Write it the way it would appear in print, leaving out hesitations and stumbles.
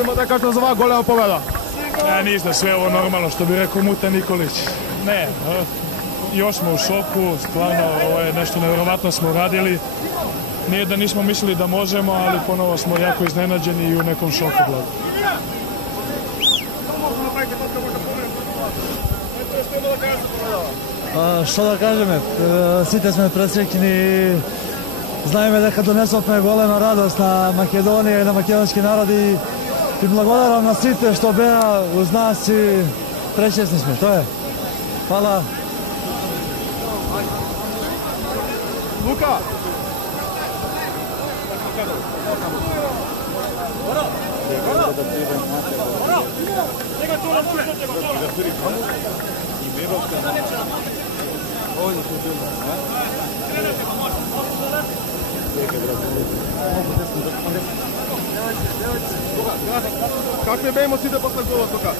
Ima da kažete za ova golema pobeda? Ništa, sve ovo normalno, što bi rekao Muta Nikolić. Ne, još smo u šoku, stvarno ovo je nešto nevjerovatno smo uradili. Nije da nismo mislili da možemo, ali ponovo smo jako iznenađeni i u nekom šoku gledali. Što da kažem, site sme presrećni, znajme дека донесовме голема радост на Македонија и на македонски народ и благодарам на сите што беа уз нас и пречесни сме, тоа е. Фала. Лука! Kakve bejmo si da posle gola toga?